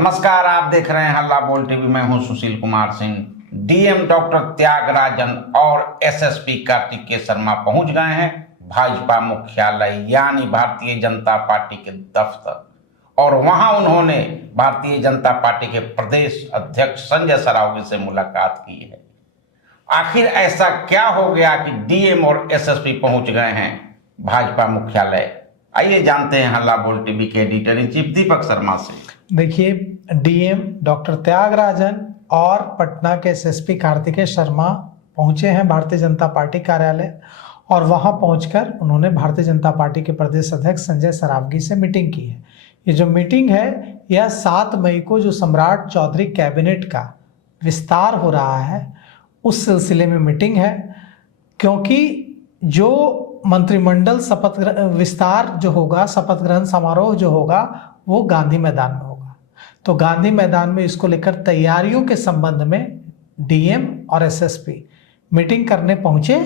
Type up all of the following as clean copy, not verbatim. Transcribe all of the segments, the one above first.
नमस्कार, आप देख रहे हैं हल्ला बोल टीवी। मैं हूं सुशील कुमार सिंह। डीएम डॉक्टर त्यागराजन और एसएसपी कार्तिकेय शर्मा पहुंच गए हैं भाजपा मुख्यालय यानी भारतीय जनता पार्टी के दफ्तर, और वहां उन्होंने भारतीय जनता पार्टी के प्रदेश अध्यक्ष संजय सरावगी से मुलाकात की है। आखिर ऐसा क्या हो गया कि डीएम और एसएसपी पहुंच गए हैं भाजपा मुख्यालय? आइए जानते हैं हल्ला बोल टीवी के editor in chief Deepak Sharma से। देखिए, डीएम डॉक्टर त्यागराजन और पटना के एसएसपी कार्तिकेय शर्मा पहुंचे हैं भारतीय जनता पार्टी कार्यालय, और वहां पहुंचकर उन्होंने भारतीय जनता पार्टी के प्रदेश अध्यक्ष संजय सरावगी से मीटिंग की है। ये जो मीटिंग है, यह 7 मई को जो सम्राट चौधरी कैबिनेट का विस्तार हो रहा है उस सिलसिले में मीटिंग है, क्योंकि जो मंत्रिमंडल शपथ विस्तार जो होगा, शपथ ग्रहण समारोह जो होगा वो गांधी मैदान में होगा। तो गांधी मैदान में इसको लेकर तैयारियों के संबंध में डीएम और एसएसपी मीटिंग करने पहुंचे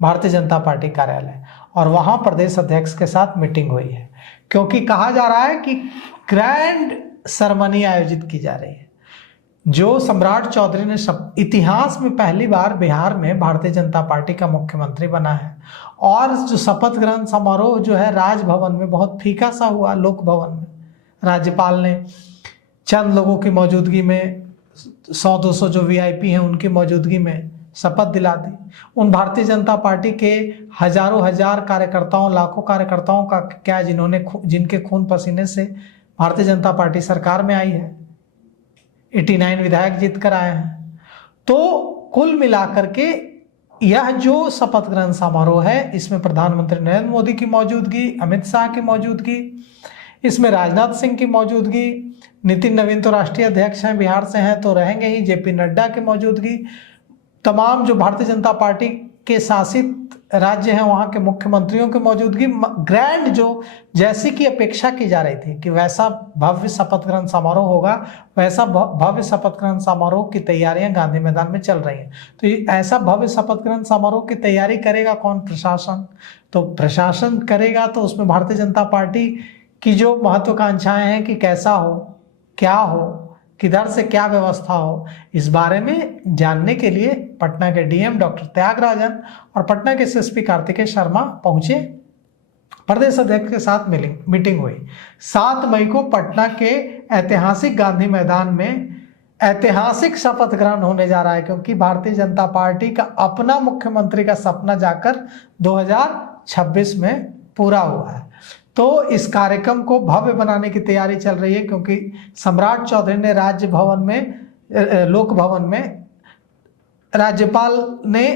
भारतीय जनता पार्टी कार्यालय, और वहां प्रदेश अध्यक्ष के साथ मीटिंग हुई है, क्योंकि कहा जा रहा है कि ग्रैंड सेरेमनी आयोजित की जा रही है। जो सम्राट चौधरी ने इतिहास में पहली बार बिहार में भारतीय जनता पार्टी का मुख्यमंत्री बना है, और जो शपथ ग्रहण समारोह जो है राजभवन में बहुत फीका सा हुआ। लोक भवन में राज्यपाल ने चंद लोगों की मौजूदगी में 100-200 जो वीआईपी हैं उनकी मौजूदगी में शपथ दिला दी। उन भारतीय जनता पार्टी के हजारों हजार कार्यकर्ताओं, लाखों कार्यकर्ताओं का क्या, जिनके खून पसीने से भारतीय जनता पार्टी सरकार में आई है, 89 विधायक जीत कर आए हैं। तो कुल मिलाकर के यह जो शपथ ग्रहण समारोह है, इसमें प्रधानमंत्री नरेंद्र मोदी की मौजूदगी, अमित शाह की मौजूदगी, इसमें राजनाथ सिंह की मौजूदगी, नितिन नवीन तो राष्ट्रीय अध्यक्ष हैं, बिहार से हैं तो रहेंगे ही, जेपी नड्डा की मौजूदगी, तमाम जो भारतीय जनता पार्टी के शासित राज्य हैं वहाँ के मुख्यमंत्रियों की मौजूदगी, ग्रैंड जो जैसी की अपेक्षा की जा रही थी कि वैसा भव्य शपथ ग्रहण समारोह होगा, वैसा भव्य शपथ ग्रहण समारोह की तैयारियां गांधी मैदान में चल रही हैं। तो ऐसा भव्य शपथ ग्रहण समारोह की तैयारी करेगा कौन? प्रशासन। तो प्रशासन करेगा तो उसमें भारतीय जनता पार्टी की जो महत्वाकांक्षाएं हैं कि कैसा हो, क्या हो, किधर से क्या व्यवस्था हो, इस बारे में जानने के लिए पटना के डीएम डॉक्टर त्यागराजन और पटना के एसएसपी कार्तिकेय शर्मा पहुंचे। प्रदेश अध्यक्ष के साथ मीटिंग हुई। 7 मई को पटना के ऐतिहासिक गांधी मैदान में ऐतिहासिक शपथ ग्रहण होने जा रहा है, क्योंकि भारतीय जनता पार्टी का अपना मुख्यमंत्री का सपना जाकर 2026 में पूरा हुआ है। तो इस कार्यक्रम को भव्य बनाने की तैयारी चल रही है, क्योंकि सम्राट चौधरी ने राज्य भवन में, लोक भवन में राज्यपाल ने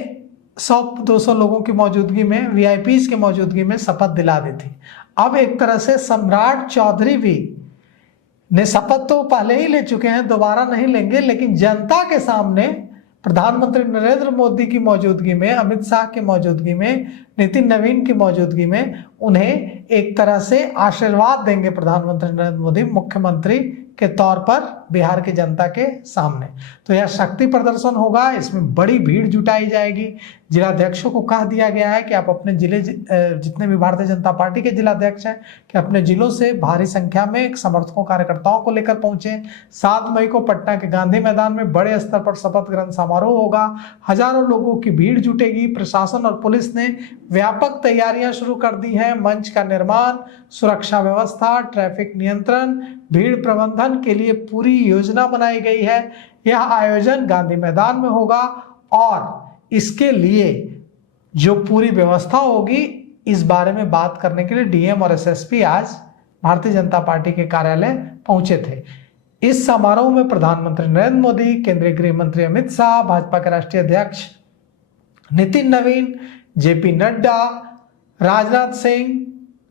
100-200 लोगों की मौजूदगी में, वीआईपीज की मौजूदगी में शपथ दिला दी थी। अब एक तरह से सम्राट चौधरी भी ने शपथ तो पहले ही ले चुके हैं, दोबारा नहीं लेंगे, लेकिन जनता के सामने प्रधानमंत्री नरेंद्र मोदी की मौजूदगी में, अमित शाह की मौजूदगी में, नितिन नवीन की मौजूदगी में उन्हें एक तरह से आशीर्वाद देंगे प्रधानमंत्री नरेंद्र मोदी मुख्यमंत्री के तौर पर बिहार की जनता के सामने। तो यह शक्ति प्रदर्शन होगा, इसमें बड़ी भीड़ जुटाई जाएगी। जिलाध्यक्षों को कह दिया गया है कि आप अपने जिले, जितने भी भारतीय जनता पार्टी के जिलाध्यक्ष हैं, कि अपने जिलों से भारी संख्या में समर्थकों, कार्यकर्ताओं को लेकर पहुंचे। 7 मई को पटना के गांधी मैदान में बड़े स्तर पर शपथ ग्रहण समारोह होगा। हजारों लोगों की भीड़ जुटेगी। प्रशासन और पुलिस ने व्यापक तैयारियां शुरू कर दी हैं। मंच का निर्माण, सुरक्षा व्यवस्था, ट्रैफिक नियंत्रण, भीड़ प्रबंधन के लिए पूरी योजना बनाई गई है। यह आयोजन गांधी मैदान में होगा, और इसके लिए जो पूरी व्यवस्था होगी, इस बारे में बात करने के लिए डीएम और एसएसपी आज भारतीय जनता पार्टी के कार्यालय पहुंचे थे। इस समारोह में प्रधानमंत्री नरेंद्र मोदी, केंद्रीय गृह मंत्री अमित शाह, भाजपा के राष्ट्रीय अध्यक्ष नितिन नवीन, जेपी नड्डा, राजनाथ सिंह,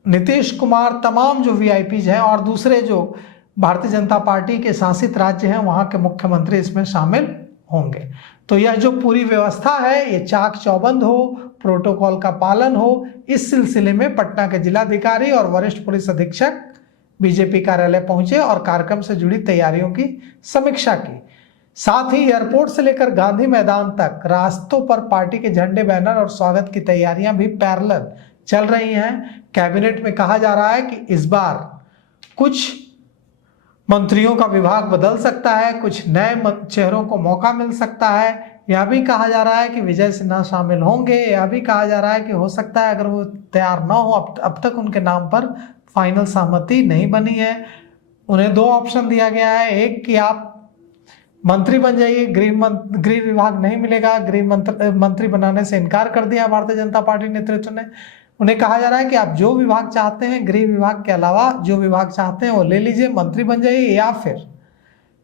नीतीश कुमार, तमाम जो वीआईपीज हैं और दूसरे जो भारतीय जनता पार्टी के शासित राज्य हैं वहां के मुख्यमंत्री इसमें शामिल होंगे। तो यह जो पूरी व्यवस्था है, ये चाक चौबंद हो, प्रोटोकॉल का पालन हो, इस सिलसिले में पटना के जिलाधिकारी और वरिष्ठ पुलिस अधीक्षक बीजेपी कार्यालय पहुंचे और कार्यक्रम से जुड़ी तैयारियों की समीक्षा की। साथ ही एयरपोर्ट से लेकर गांधी मैदान तक रास्तों पर पार्टी के झंडे, बैनर और स्वागत की तैयारियां भी पैरेलल चल रही हैं। कैबिनेट में कहा जा रहा है कि इस बार कुछ मंत्रियों का विभाग बदल सकता है, कुछ नए चेहरों को मौका मिल सकता है। यह भी कहा जा रहा है कि विजय सिन्हा शामिल होंगे। यह भी कहा जा रहा है कि हो सकता है अगर वो तैयार ना हो, अब तक उनके नाम पर फाइनल सहमति नहीं बनी है। उन्हें दो ऑप्शन दिया गया है, एक कि आप मंत्री बन जाइए, गृह विभाग नहीं मिलेगा, मंत्री बनाने से इनकार कर दिया भारतीय जनता पार्टी नेतृत्व ने। उन्हें कहा जा रहा है कि आप जो विभाग चाहते हैं, गृह विभाग के अलावा जो विभाग चाहते हैं वो ले लीजिए, मंत्री बन जाइए, या फिर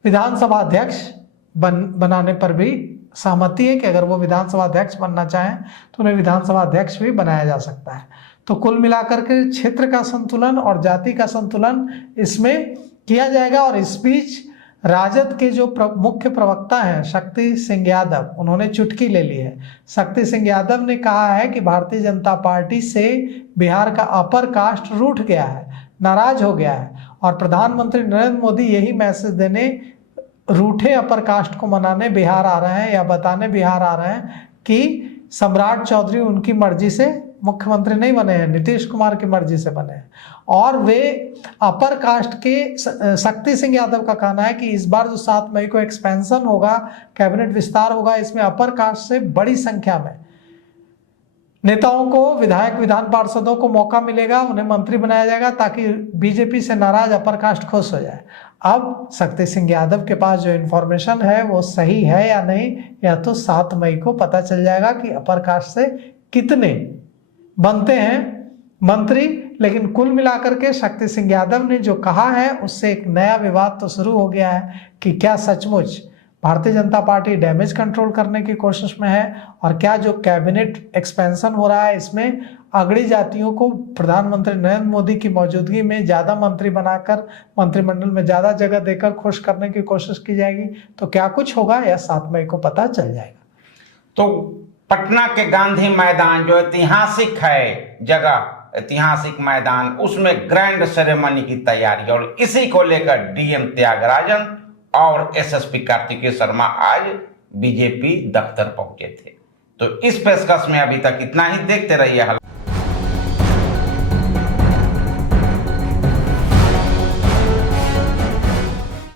विधानसभा अध्यक्ष बनाने पर भी सहमति है कि अगर वो विधानसभा अध्यक्ष बनना चाहें तो उन्हें विधानसभा अध्यक्ष भी बनाया जा सकता है। तो कुल मिलाकर के क्षेत्र का संतुलन और जाति का संतुलन इसमें किया जाएगा। और इस बीच राजद के जो मुख्य प्रवक्ता हैं शक्ति सिंह यादव, उन्होंने चुटकी ले ली है। शक्ति सिंह यादव ने कहा है कि भारतीय जनता पार्टी से बिहार का अपर कास्ट रूठ गया है, नाराज हो गया है, और प्रधानमंत्री नरेंद्र मोदी यही मैसेज देने रूठे अपर कास्ट को मनाने बिहार आ रहे हैं, या बताने बिहार आ रहे हैं कि सम्राट चौधरी उनकी मर्जी से मुख्यमंत्री नहीं बने हैं, नीतीश कुमार की मर्जी से बने हैं। और वे अपर कास्ट के शक्ति सिंह यादव का कहना है कि इस बार जो 7 मई को एक्सपेंशन होगा, कैबिनेट विस्तार होगा, इसमें अपर कास्ट से बड़ी संख्या में नेताओं को, विधायक, विधान पार्षदों को मौका मिलेगा, उन्हें मंत्री बनाया जाएगा ताकि बीजेपी से नाराज अपर कास्ट खुश हो जाए। अब शक्ति सिंह यादव के पास जो इन्फॉर्मेशन है वो सही है या नहीं, या तो 7 मई को पता चल जाएगा कि अपर कास्ट से कितने बनते हैं मंत्री। लेकिन कुल मिलाकर के शक्ति सिंह यादव ने जो कहा है उससे एक नया विवाद तो शुरू हो गया है कि क्या सचमुच Bharatiya Janata party damage control करने की कोशिश में है, और क्या जो कैबिनेट एक्सपेंशन हो रहा है इसमें अगड़ी जातियों को प्रधानमंत्री नरेंद्र मोदी की मौजूदगी में ज़्यादा मंत्री बनाकर, मंत्रिमंडल में ज़्यादा जगह देकर खुश करने की कोशिश की जाएगी। तो क्या कुछ होगा यह 7 मई को पता चल जाएगा। तो पटना के गांधी मैदान जो ऐतिहासिक है जगह, ऐतिहासिक मैदान, उसमें ग्रैंड सेरेमनी की तैयारी, और इसी को लेकर डीएम त्यागराजन और एसएसपी कार्तिकेय शर्मा आज बीजेपी दफ्तर पहुंचे थे। तो इस पेशकश में अभी तक इतना ही। देखते रहिए।